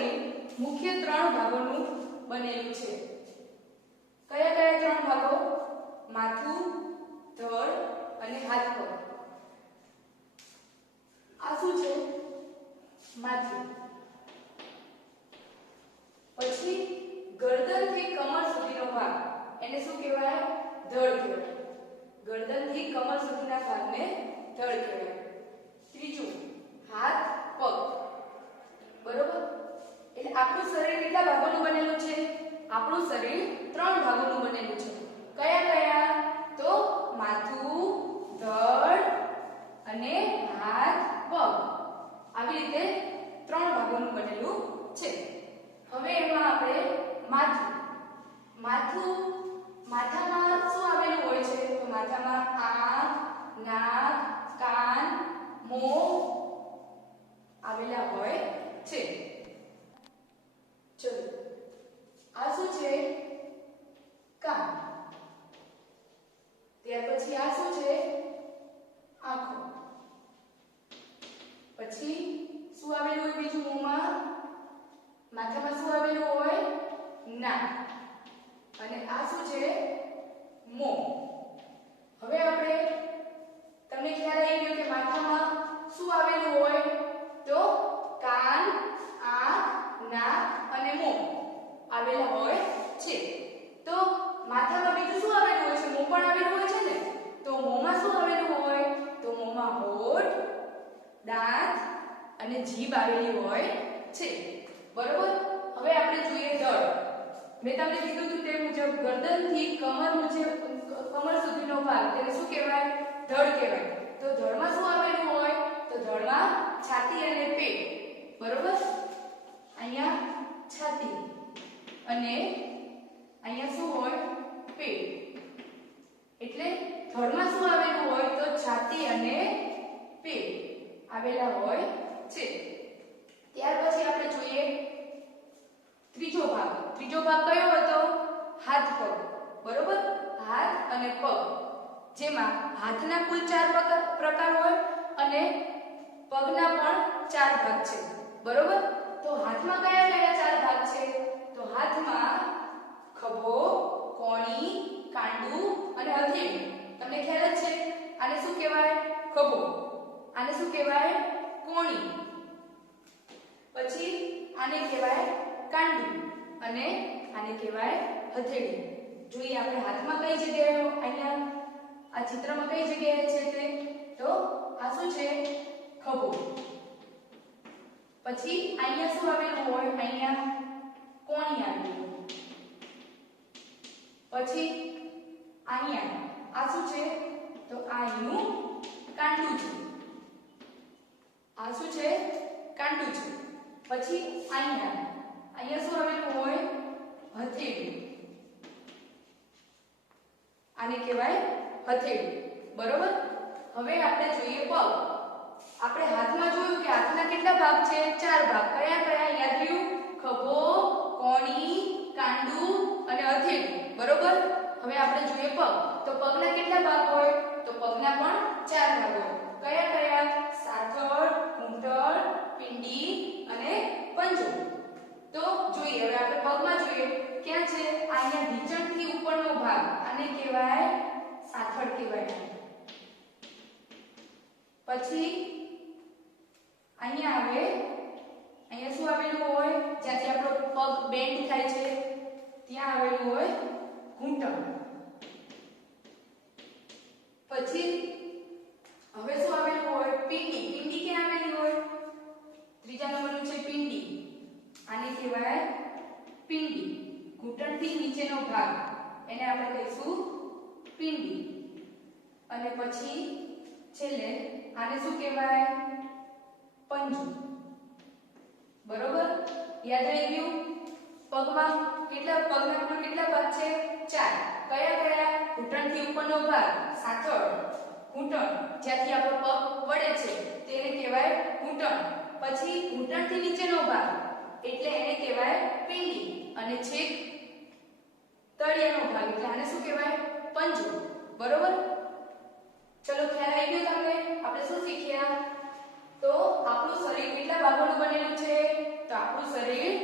શરીર મુખ્ય 3 ભાગોનું બનેલું છે. કયા કયા 3 ભાગો? માથું, ધડ અને હાથ પગ. આ શું છે? માથું. પછી ગરદનથી કમર સુધીનો ભાગ એને શું કહેવાય? ધડ કહેવાય. ગરદનથી કમર સુધીના ભાગને ધડ કહેવાય. ત્રીજું હાથ પગ. બરોબર? એટલે આપણું શરીર કેટલા ભાગોનું બનેલું છે? આપણું શરીર 3 ભાગોનું બનેલું છે. કયા કયા? તો માથું, ધડ અને હાથ પગ. આવી રીતે 3 ભાગોનું બનેલું છે. હવે એમાં આપણે માથામાં શું આવેલું હોય છે? તો માથામાં આંખ, નાક, કાન, મોં આવેલા હોય છે. ચલો, આ શું છે? કાન. ત્યાર પછી આ શું છે? આંખો. પછી શું આવેલું હોય બીજું મોંમાં? માથામાં શું આવેલું હોય? નાક. અને આ શું છે? મોં. હવે આપણે તમને ખ્યાલ આવી ગયો કે માથામાં શું આવેલું હોય? તો કાન, આંખ, નાક અને મોં આવેલા હોય છે. તો માથામાં બીજું શું આવેલું હોય છે? મોં પણ આવેલું હોય છે ને. તો મોંમાં શું આવેલું હોય? તો મોંમાં હોઠ, દાંત અને જીભ આવેલી હોય છે. બરોબર? હવે આપણે જોઈએ ધડ. મેં તમને કીધું હતું તે મુજબ ગરદનથી કમર સુધીનો ભાગ તેને શું કહેવાય? ધડ કહેવાય. તો ધડમાં શું આવેલું હોય? તો ધડમાં છાતી અને પેટ. બરોબર? અહીંયા છાતી અને અહીંયા શું હોય? પેટ. એટલે ધડમાં શું આવેલું હોય? તો છાતી અને પેટ આવેલા હોય છે. ત્યાર પછી આપણે જોઈએ ત્રીજો ભાગ. ત્રીજો ભાગ કયો હતો? હાથ પગ. બરોબર? હાથ અને પગ. જેમાં હાથના કુલ 4 પ્રકાર હોય અને પગના પણ 4 ભાગ છે. બરોબર? તો હાથમાં કયા કયા 4 ભાગ છે? તો હાથમાં ખભો, કોણી, કાંડું અને હથેળી. તમને ખ્યાલ જ છે. આને શું કહેવાય? ખભો. આને શું કહેવાય? કોણી. પછી આને કહેવાય કાંડું અને આને કહેવાય હથેળી. જોઈએ આપણે હાથમાં કઈ જગ્યાએ, અહીંયા આ ચિત્રમાં કઈ જગ્યાએ છે તે? તો આ શું છે? ખભો. પછી અહીંયા શું આવેલું હોય? અહીંયા કોણી આવેલી હોય. પછી અહીંયા આ શું છે? તો આ એનું કાંડું છે. આ શું છે? કાંડું છે. પછી અહીંયા શું આવેલું હોય? હથેળી. આને કહેવાય હથેળી. બરોબર? હવે આપણે જોઈએ પગ. આપણે હાથમાં જોયું કે હાથના કેટલા ભાગ છે? 4 ભાગ. કયા કયા? યાદ રહ્યું? ખભો, કોણી, કાંડું અને હથેળી. બરોબર? હવે આપણે જોઈએ પગ. તો પગના કેટલા ભાગ હોય? તો પગના પણ 4 ભાગ હોય. કયા કયા? સાથળ, ઘૂંટણ, પિંડી અને પંજો. તો જોઈએ હવે આપણે પગમાં જોઈએ. ક્યાં છે? અહીંયા ઢીંચણથી ઉપરનો ભાગ. આને કહેવાય સાથળ કહેવાય. પછી અહીંયા આવે, અહીંયા શું આવેલું હોય? જ્યાંથી આપણો પગ બેન્ડ થાય છે ત્યાં આવેલું હોય ઘૂંટણ. પછી હવે શું આવેલું હોય? પિંડી. પિંડી ક્યાં આવેલી હોય? ત્રીજા નંબરનું છે પિંડી. આને કહેવાય પિંડી. ઘૂંટણથી નીચેનો ભાગ એને આપણે કહીશું પિંડી. અને પછી છેલ્લે આને શું કહેવાય? પંજો. બરોબર? યાદ રહી ગયું? પગના કુલ કેટલા ભાગ છે? 4. કયા કયા? ઘૂંટણથી ઉપરનો ભાગ સાથળ, ઘૂંટણ જ્યાંથી આપણો પગ વળે છે તેને કહેવાય ઘૂંટણ. પછી ઘૂંટણથી નીચેનો ભાગ એટલે એને કહેવાય પિંડી. અને છેક તળિયાનો ભાગ એટલે આને શું કહેવાય? પંજો. બરોબર? ચલો, ખ્યાલ આવી ગયો તમને? આપણે શું શીખ્યા? તો આપણું શરીર કેટલા ભાગોનું બનેલું છે? તો આપણું શરીર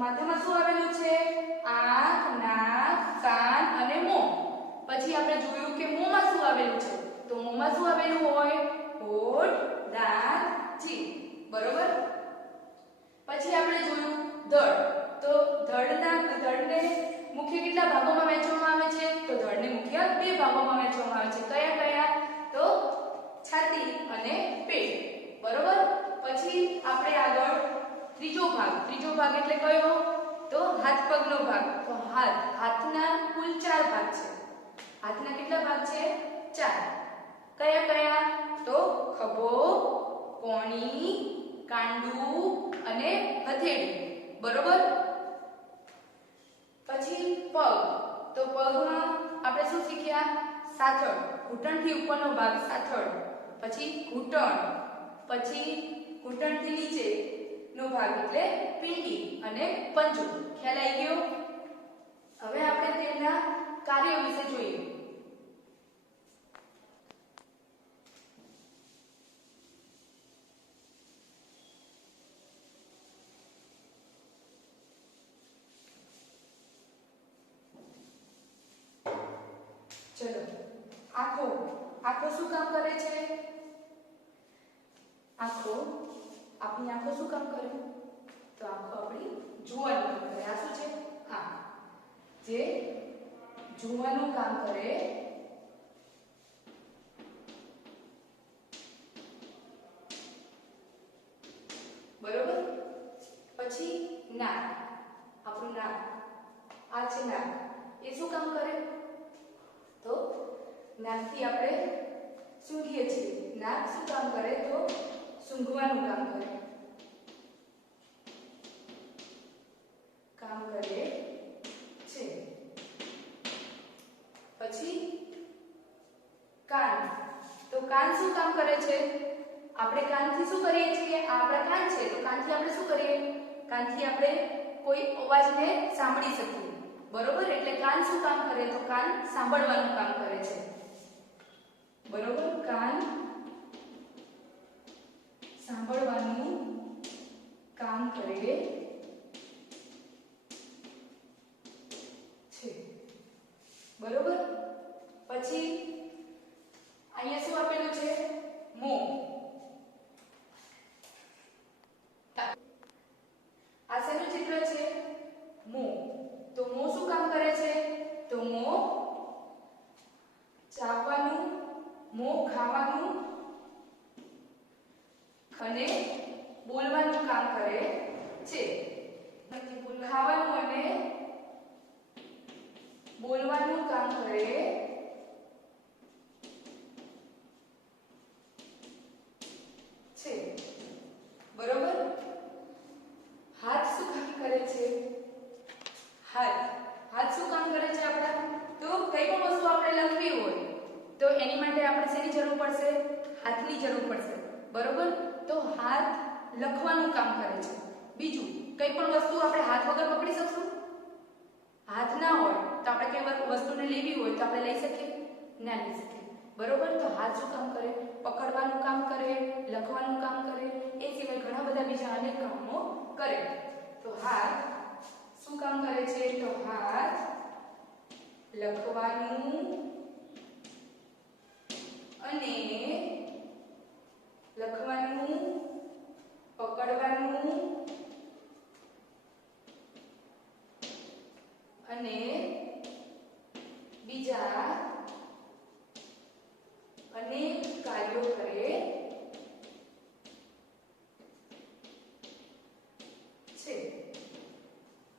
માથામાં શું આવેલું છે? આંખ, નાક, કાન અને મોં. પછી આપણે જોયું કે મોંમાં શું આવેલું છે? તો મોંમાં શું આવેલું હોય? હોઠ, દાંત, જીભ. બરોબર? પછી આપણે જોયું ધડ. તો ધડને મુખ્ય કેટલા ભાગોમાં વહેંચવામાં આવે છે? તો ધડને મુખ્ય બે ભાગોમાં વહેંચવામાં આવે છે. કયા કયા? તો છાતી અને પેટ. બરોબર? પછી આપણે આગળ ત્રીજો ભાગ એટલે કયો? તો હાથ પગનો ભાગ. તો હાથના કુલ 4 ભાગ છે. હાથના કેટલા ભાગ છે? 4. કયા કયા? તો ખભો, કોણી, કાંડું અને હથેળી. બરોબર? પછી પગ. તો પગમાં આપણે શું શીખ્યા? સાથળ. ઘૂંટણથી ઉપરનો ભાગ સાથળ. પછી ઘૂંટણ. પછી ઘૂંટણથી નીચેનો ભાગ એટલે પીંડી અને પંજો. ખ્યાલ આવી ગયો? હવે આપણે તેમના કાર્યો વિશે જોઈએ. ચલો, આંખો શું કામ કરે છે? આપણી આંખો શું કામ કરે? તો આંખો આપણી જોવાનું કામ કરે. આ શું છે? આંખ, જે જોવાનું કામ કરે. બરોબર? પછી નાક, આપણું નાક. આ છે નાક. એ શું કામ કરે? તો નાકથી આપણે સૂંઘીએ છીએ. નાક શું કામ કરે? તો સૂંઘવાનું કામ કરે. છે. પછી કાન. તો કાન શું કામ કરે છે? આપણે કાનથી શું કરીએ છીએ? આ આપણા કાન છે. તો કાનથી આપણે શું કરીએ? કાનથી આપણે કોઈ અવાજને સાંભળી શકીએ. બરોબર? એટલે કાન શું કામ કરે? તો કાન સાંભળવાનું કામ કરે છે. બરોબર? કાન સાંભળવાનું કામ કરે છે. બરોબર? પછી અહીંયા શું આપેલું છે? મોં. આ શેનું ચિત્ર છે? મોં. તો મોં શું કામ કરે છે? તો મોં ચાવવાનું, મોં ખાવાનું અને બોલવાનું કામ કરે છે. ખાવાનું અને બોલવાનું કામ કરે છે. બરોબર? હાથ શું કામ કરે છે? હાથ શું કામ કરે છે આપણા? તો કઈ પણ વસ્તુ આપણે લખવી હોય તો એની માટે આપણે શેની જરૂર પડશે? હાથની જરૂર પડશે. બરોબર? તો હાથ લખવાનું કામ કરે છે. બીજું, કઈ પણ વસ્તુ આપણે હાથ વગર પકડી શકશું? હાથ ના હોય તો આપણે કઈ વસ્તુને લેવી હોય તો આપણે લઈ શકીએ? ના લઈ શકીએ. બરોબર? તો હાથ શું કામ કરે? પકડવાનું કામ કરે, લખવાનું કામ કરે, એ સિવાય ઘણા બધા બીજા અનેક કામો કરે. તો હાથ શું કામ કરે છે? તો હાથ લખવાનું અને પકડવાનું અને બીજા અનેક કાર્યો કરે છે.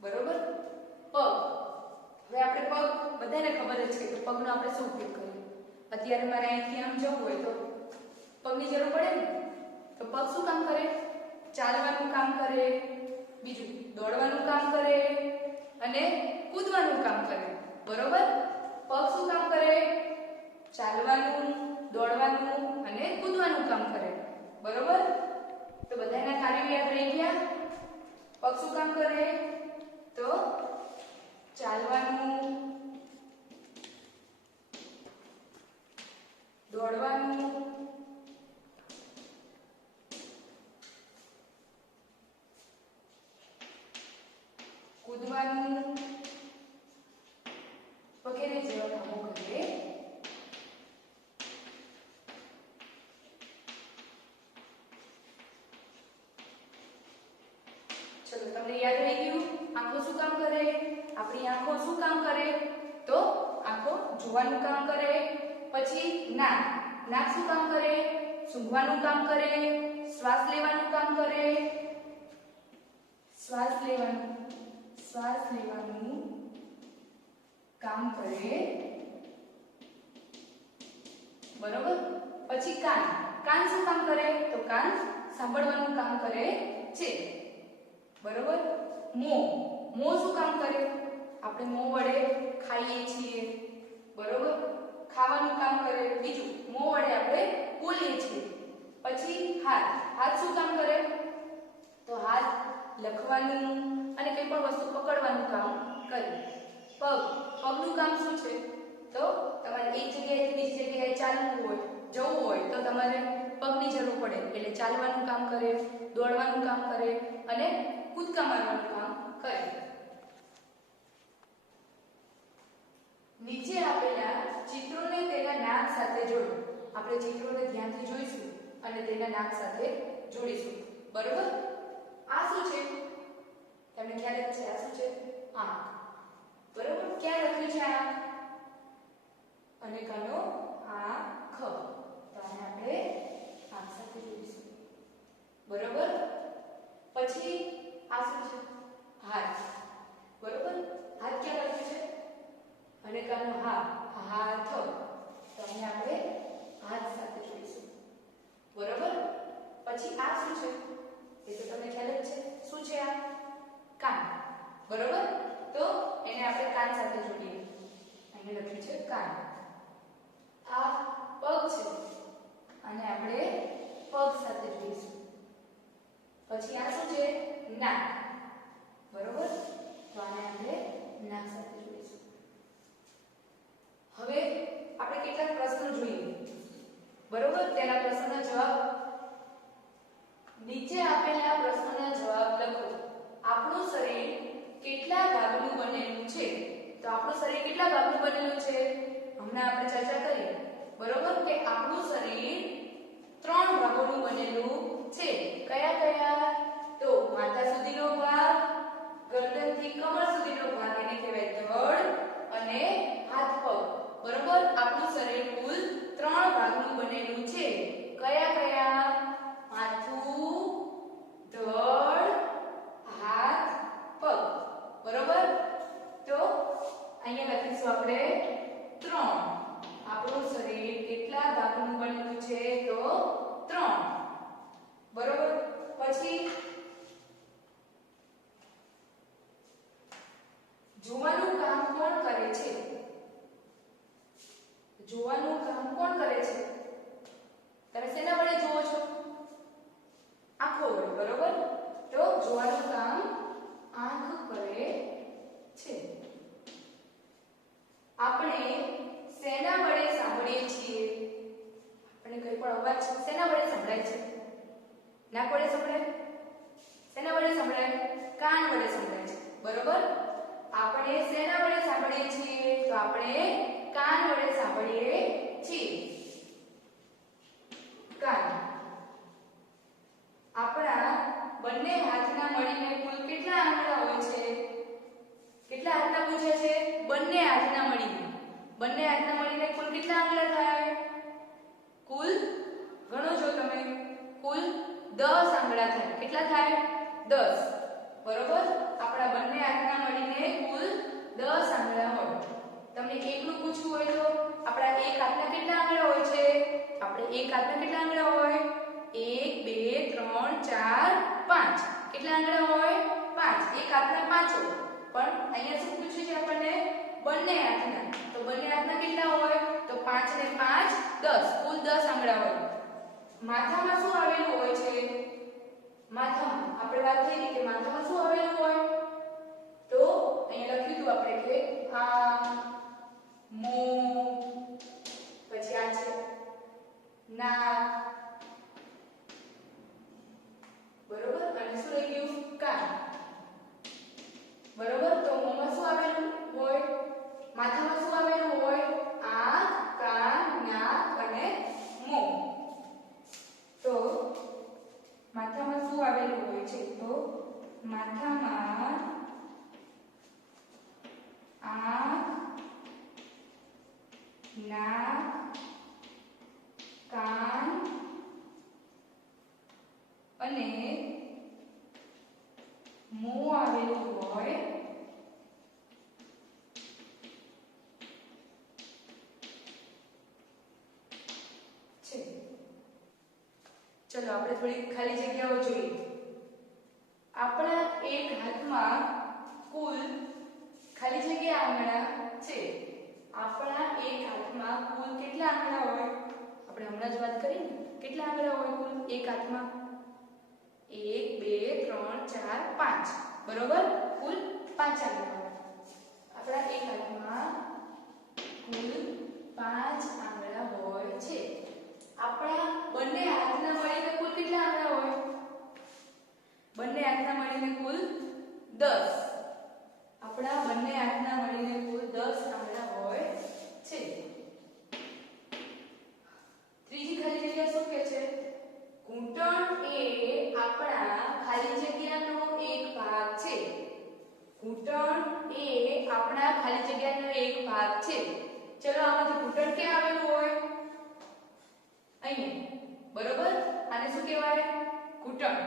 બરોબર? પગ. હવે આપણે પગ બધાને ખબર જ છે કે પગનો આપણે શું ઉપયોગ કરીએ. અત્યારે મારે અહીંથી આમ જવું હોય તો પગની જરૂર પડે ને? તો પગ શું કામ કરે? ચાલવાનું કામ કરે, બીજું દોડવાનું કામ કરે અને કૂદવાનું કામ કરે. બરોબર? પગ શું કામ કરે? ચાલવાનું, દોડવાનું અને કૂદવાનું કામ કરે. બરોબર? તો બધાના કાર્યો યાદ રહી ગયા? પગ શું કામ કરે? તો ચાલવાનું, દોડવાનું સૂંઘવાનું વગેરે જેવા કામો કરે ચલો તમને યાદ રહી ગયું આંખો શું કામ કરે આપણી આંખો શું કામ કરે તો આંખો જોવાનું કામ કરે પછી નાક શું કામ કરે સૂંઘવાનું કામ કરે શ્વાસ લેવાનું કામ કરે શ્વાસ લેવાનું કામ કરે બરોબર પછી કાન શું કામ કરે તો કાન સાંભળવાનું કામ કરે છે બરોબર મોં શું કામ કરે આપણે મોં વડે ખાઈએ છીએ બરોબર ખાવાનું કામ કરે બીજું મોં વડે આપણે બોલીએ છીએ પછી હાથ શું કામ કરે તો હાથ લખવાનું અને કોઈ પણ વસ્તુ પકડવાનું કામ કરે પગનું કામ શું છે તો તમારે એક જગ્યાએથી બીજી જગ્યાએ ચાલવું હોય જવું હોય તો તમારે પગની જરૂર પડે એટલે ચાલવાનું કામ કરે દોડવાનું કામ કરે અને કૂદકા મારવાનું કામ કરે નીચે આપેલા ચિત્રોને તેના નાક સાથે જોડો આપણે ચિત્રોને ધ્યાનથી જોઈશું અને તેના નાક સાથે જોડીશું બરોબર આ શું છે તમને ખ્યાલ છે આ શું છે આંખ બરોબર ક્યાં લખ્યું છે આંખ અને કાનો આંખ તો આને આપણે આંખ સાથે જોડીશું બરોબર પછી આ શું છે હાથ બરોબર હાથ ક્યાં લખ્યું છે અને કાનો હાથ તો આને આપણે હાથ સાથે જોડીશું બરોબર પછી આ શું છે એ તો તમને ખ્યાલ જ છે શું છે આ કાન બરોબર તો એને આપણે કાન સાથે જોડીએ અહીં લખ્યું છે કાન આ પગ છે અને આપણે પગ સાથે જોડીશું પછી આ શું છે નાક બરોબર તો આને આપણે નાક સાથે જોડીશું હવે આપણે કેટલાક પ્રશ્નો જોઈએ બરોબર તેના પ્રશ્નોના જવાબ નીચે આપેલા પ્રશ્નોના જવાબ લખો આપણું શરીર કેટલા ભાગનું બનેલું છે તો આપણું શરીર કેટલા ભાગનું બનેલું છે હમણાં આપણે ચર્ચા કરી બરોબર કે આપણું શરીર 3 ભાગોનું બનેલું છે કયા કયા તો માથા સુધીનો ભાગ ગરદનથી કમર સુધીનો ભાગ એને કહેવાય ધડ અને હાથ પગ બરોબર આપણું શરીર કુલ 3 ભાગનું બનેલું છે કયા કયા માથું ધડ હાથ પગ બરોબર તો અહીંયા લખીશું આપણે 3 આપણું શરીર કેટલા ભાગનું બનેલું છે તો 3 બરોબર પછી જોવાનું કામ કોણ કરે છે જોવાનું કામ કોણ કરે છે તમે શેના વડે જોવો છો આંખો વડે બરોબર તો જોવાનું કામ આંખ કરે છે આપણે શેના વડે સાંભળીએ છીએ આપણે કોઈ પણ અવાજ શેના વડે સંભળાય છે નાક વડે સંભળાય શેના વડે સંભળાય કાન વડે સંભળાય છે બરોબર આપણે શેના વડે સાંભળીએ છીએ તો આપણે કાન વડે સાંભળીએ છીએ કાન આપણા બંને હાથના મળીને કુલ કેટલા આંગળા હોય છે કેટલા હાથના પૂછ્યા છે બંને હાથના મળીને કુલ કેટલા આંગળા થાય કુલ ગણો છો તમે કુલ 10 આંગળા થાય કેટલા થાય 10 બરોબર આપણા બંને હાથના મળીને કુલ 10 આંગળા હોય તમને એકનું પૂછવું હોય તો આપણા એક હાથના કેટલા આંગળા હોય છે આપણે એક હાથના કેટલા આંગળા હોય 1 2 3 4 5 કેટલા આંગળા હોય 5 એક હાથના 5 હોય પણ અહીંયા શું પૂછ્યું છે આપણને બંને હાથના તો બંને હાથના કેટલા હોય તો 5 ને 5 10 કુલ 10 આંગળા હોય માથામાં શું આવેલું હોય છે માથામાં આપણે વાત થઈ કે માથામાં શું આવેલું હોય તો અહીંયા લખ્યું હતું આપણે કે આ મોં પછી આ છે નાક બરોબર અને શું રહી ગયું કાન બરોબર તો છે. તો માથામાં આંખ, નાક, કાન અને મોં આવેલું હોય છે. ચલો આપણે થોડી ખાલી જગ્યાઓ જોઈએ. આપણા એક હાથમાં કુલ ખાલી જગ્યા આંગળા છે. આપણા એક હાથમાં કુલ કેટલા આંગળા હોય? આપણે હમણાં જ વાત કરી ને, કેટલા આંગળા હોય કુલ એક હાથમાં? 1 2 3 4 5, બરોબર? કુલ 5 આંગળા હોય. આપણા એક હાથમાં કુલ 5 આંગળા હોય છે. આપણા બંને હાથના મળીને કુલ કેટલા આંગળા હોય? બંને હાથના મળીને કુલ 10. આપણા બંને હાથના મળીને કુલ 10 આંગળા હોય છે. ત્રીજી ખાલી જગ્યા શું કહે છે? ઘૂંટણ એ આપણા ખાલી જગ્યાનો એક ભાગ છે. ઘૂંટણ એ આપણા ખાલી જગ્યાનો એક ભાગ છે. ચલો આમાંથી ઘૂંટણ ક્યાં આવેલું હોય? અહીંયા, બરોબર? આને શું કહેવાય? ઘૂંટણ.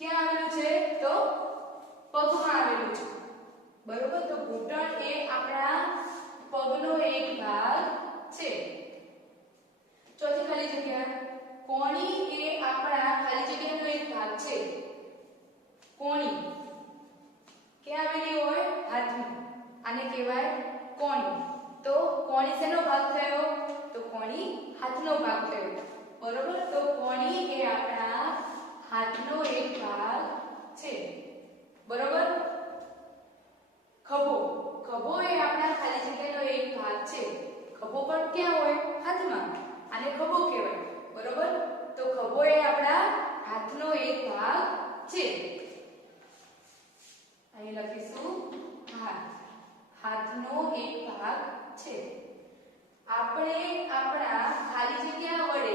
ક્યાં આવેલું છે? તો પગમાં આવેલું છે, બરોબર? તો ઘૂંટણ એ આપણા પગનો એક ભાગ છે. ચોથી ખાલી જગ્યા, કોણી એ આપણા ખાલી જગ્યાનો એક ભાગ છે. કોણી ક્યાં આવેલી હોય? હાથમાં. આને કહેવાય કોણી. તો કોણી શેનો ભાગ થયો? તો કોણી હાથનો ભાગ થયો, બરોબર? તો કોણી એ આપણા હાથનો એક ભાગ છે, બરોબર? ખભો, ખભો એ આપણા ખાલી જગ્યાનો એક ભાગ છે. ખભો પણ ક્યાં હોય? હાથમાં. આને ખભો કહેવાય, બરોબર? તો ખભો એ આપણા હાથનો એક ભાગ છે. અહીં લખીશું હાથ, હાથનો એક ભાગ છે. આપણે આપણા ખાલી જગ્યા વડે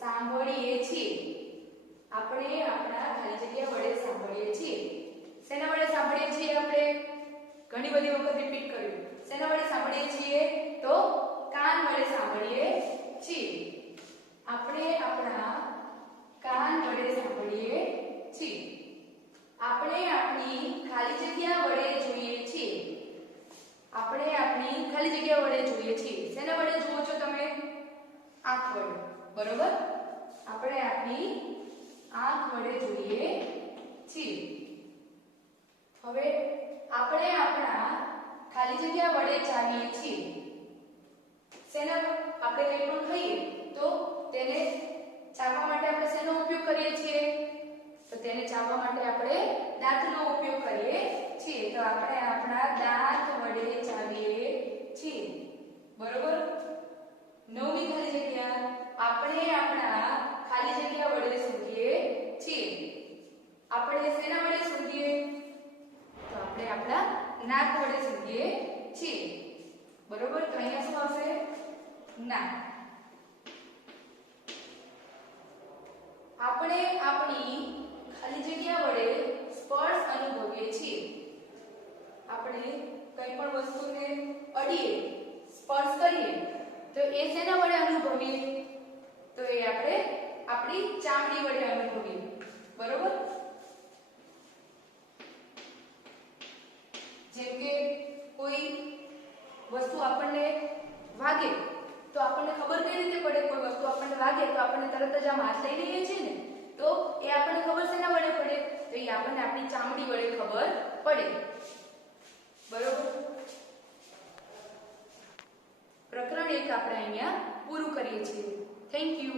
સાંભળીએ છીએ. આપણે આપણા ખાલી જગ્યા વડે સાંભળીએ છીએ. શેના વડે સાંભળીએ છીએ? આપણે ઘણી બધી વખત રિપીટ કર્યું. શેના વડે સાંભળીએ છીએ? તો કાન વડે સાંભળીએ છીએ. આપણે આપણા કાન વડે સાંભળીએ છીએ. આપણે આપણી ખાલી જગ્યા વડે જોઈએ છીએ. આપણે આપણી ખાલી જગ્યા વડે જોઈએ છીએ. શેના વડે જુઓ છો તમે? આંખ વડે, બરોબર? આપણે આપણી આંખ વડે જોઈએ છીએ. હવે આપણે આપણા ખાલી જગ્યા વડે ચાવીએ છીએ. શેના? આપણે કંઈ પણ ખાઈએ તો તેને ચાવવા માટે આપણે શેનો ઉપયોગ કરીએ છીએ? તો તેને ચાવવા માટે આપણે દાંતનો ઉપયોગ કરીએ છીએ. તો આપણે આપણા દાંત વડે ચાવીએ છીએ, બરોબર? નવમી ખાલી જગ્યા, આપણે આપણા ખાલી જગ્યા વડે સૂંઘીએ છીએ. આપણે શેના વડે સૂંઘીએ? તો આપણે આપણા નાક વડે સૂંઘીએ છીએ, બરોબર? તો અહીંયા શું આવશે? નાક. આપણે આપણી ખાલી જગ્યા વડે સ્પર્શ અનુભવીએ છીએ. આપણે કંઈ પણ વસ્તુને અડીએ, સ્પર્શ કરીએ તો એ શેના વડે અનુભવીએ? તો એ આપણે આપણી ચામડી વડે અનુભવીએ, બરોબર? જેમ કે કોઈ વસ્તુ આપણને વાગે તો આપણને ખબર કઈ રીતે પડે? કોઈ વસ્તુ આપણને વાગે તો આપણને તરત જ આમ હાથ લઈ લઈએ છીએ ને, તો એ આપણને ખબર શેના વડે પડે? તો એ આપણને આપણી ચામડી વડે ખબર પડે, બરોબર? પ્રકરણ 1 આપણે અહીંયા પૂરું કરીએ છીએ. Thank you.